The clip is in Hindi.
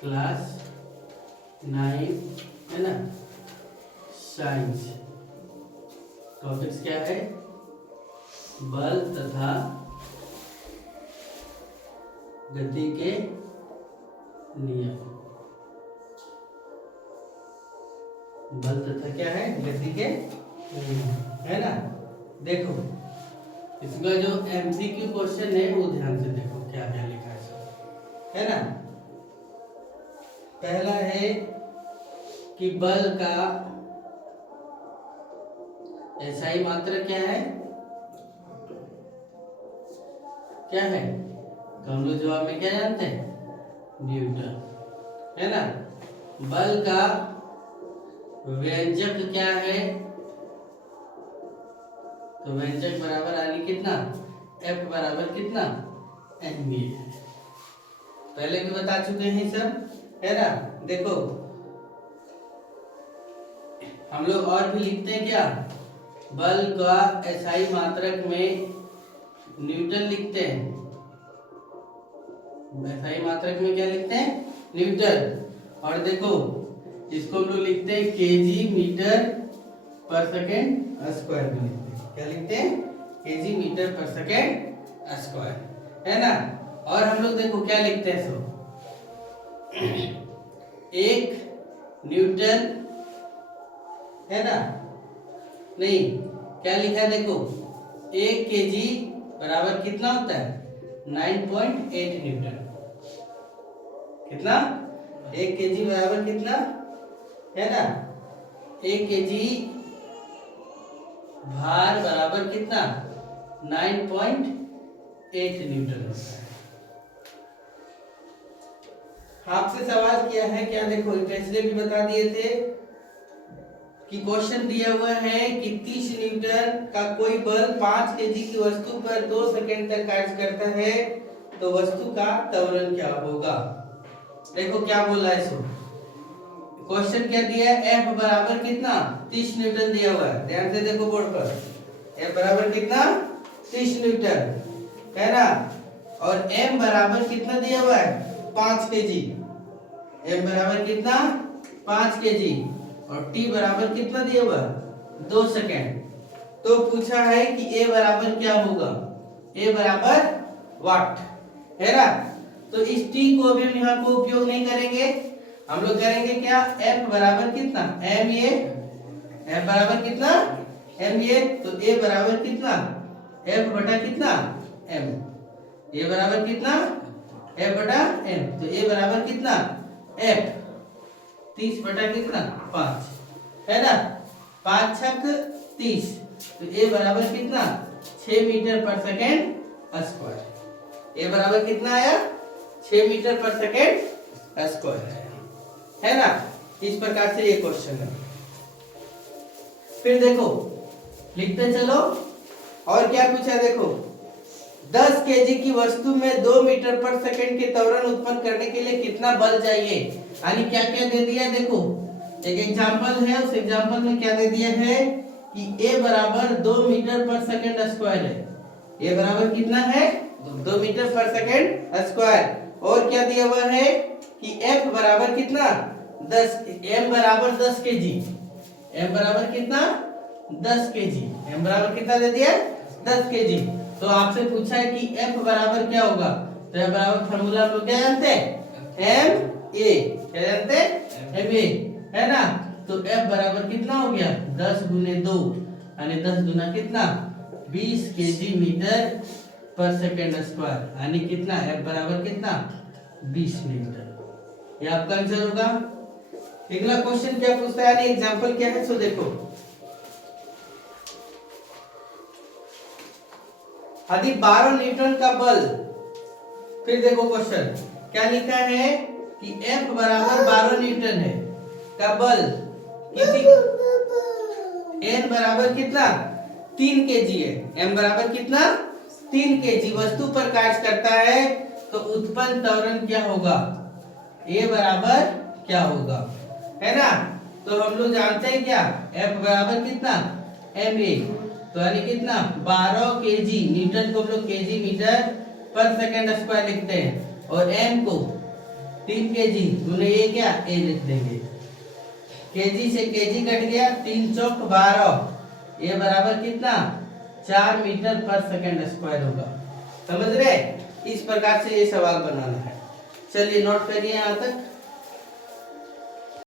क्लास 9 है ना, साइंस। टॉपिक्स क्या है? बल तथा गति के नियम। बल तथा क्या है? गति के नियम, है ना। देखो इसका जो एमसीक्यू क्वेश्चन है वो ध्यान से देखो क्या क्या लिखा है ना। पहला है कि बल का एसआई मात्रा क्या है? क्या है? तो हम लोग जवाब में क्या जानते हैं? न्यूटन, है ना। बल का व्यंजक क्या है? तो व्यंजक बराबर आनी कितना? F बराबर कितना? mv है। पहले भी बता चुके हैं सब, है ना। देखो हम लोग और भी लिखते हैं क्या? बल का एसआई मात्रक में न्यूटन लिखते हैं। एसआई मात्रक में क्या लिखते हैं? न्यूटन। और देखो इसको हम लोग लिखते हैं केजी मीटर पर सेकेंड स्क्वायर में लिखते हैं। क्या लिखते हैं? केजी मीटर पर सेकेंड स्क्वायर, है ना। और हम लोग देखो क्या लिखते हैं, सो 1 न्यूटन, है ना। नहीं, क्या लिखा है? देखो 1 केजी बराबर कितना होता है? 9.8 न्यूटन। कितना? 1 केजी बराबर कितना, है ना। 1 केजी भार बराबर कितना? 9.8 न्यूटन होता है। आपसे सवाल किया है क्या? देखो पिछले भी बता दिए थे कि क्वेश्चन दिया हुआ है कि 30 न्यूटन का कोई बल 5 केजी की वस्तु पर 2 सेकंड तक कार्य करता है, तो वस्तु का त्वरण क्या होगा? देखो क्या बोला है सो। क्वेश्चन क्या दिया है? F बराबर कितना? 30 न्यूटन दिया हुआ है। ध्यान से देखो बोर्ड पर। F बराबर कितना? 30 न्यूटन, है ना। और M बराबर कितना दिया हुआ है? 5 केजी। M बराबर कितना? 5 केजी। और T बराबर कितना दिया हुआ है? 2 सेकेंड। तो पूछा है कि A बराबर क्या होगा? A बराबर वाट, है ना। तो इस T को भी हम यहाँ को उपयोग नहीं करेंगे, हम लोग करेंगे क्या? F बराबर कितना? MA। F बराबर कितना? MA। तो A बराबर कितना? F बटा कितना? M। A बराबर कितना? F बटा M। तो A बराबर कितना? F 30 बटा कितना? 5, है ना। 5 छक 30। तो A बराबर कितना? 6 मीटर पर सेकेंड स्क्वायर। A बराबर कितना आया? 6 मीटर पर सेकेंड स्क्वायर, है ना। इस प्रकार से ये क्वेश्चन है। फिर देखो लिखते चलो। और क्या पूछा है? देखो 10 केजी की वस्तु में 2 मीटर पर सेकेंड के त्वरण उत्पन्न करने के लिए कितना बल चाहिए? यानी क्या क्या दे दिया? देखो एक एग्जांपल है, उस एग्जांपल में क्या दे दिया है कि A बराबर 2 मीटर पर सेकेंड स्क्वायर है। A बराबर कितना है? 2 मीटर पर सेकेंड स्क्वायर। और क्या दिया हुआ है कि F बराबर कितना? 10। M बराबर 10 केजी। M बराबर कितना? 10 केजी। M बराबर कितना दे दिया? 10 केजी। तो आपसे पूछा है कि F बराबर क्या होगा? तो F बराबर फार्मूला हम लोग क्या जानते हैं? MA। क्या जानते हैं? MA, है ना। तो F बराबर कितना हो गया? 10 गुने 2 यानी 10 गुना कितना? 20 केजी मीटर पर सेकेंड स्क्वायर, यानी कितना? F बराबर कितना? 20 मीटर। ये आपका आंसर होगा। अगला क्वेश्चन क्या पूछता है, यानी एग्जांपल क्या है, सो देखो। यदि 12 न्यूटन का बल, फिर देखो क्वेश्चन क्या लिखा है कि F बराबर 12 न्यूटन है का बल किसी N बराबर कितना? 3 केजी है। M बराबर कितना? 3 केजी वस्तु पर कार्य करता है, तो उत्पन्न त्वरण क्या होगा? A बराबर क्या होगा, है ना। तो हम लोग जानते हैं क्या? F बराबर कितना? MA। तो यानी कितना? 12 केजी। न्यूटन को हम लोग केजी मीटर पर सेकेंड स्क्वायर लिखते हैं, और M को 3 kg, तूने ये क्या ए लिख देंगे, केजी से केजी कट गया, 3 चौक 12, ये बराबर कितना 4 मीटर पर सेकंड स्क्वायर होगा। समझ रहे? इस प्रकार से ये सवाल बनाना है। चलिए नोट करिए यहाँ तक।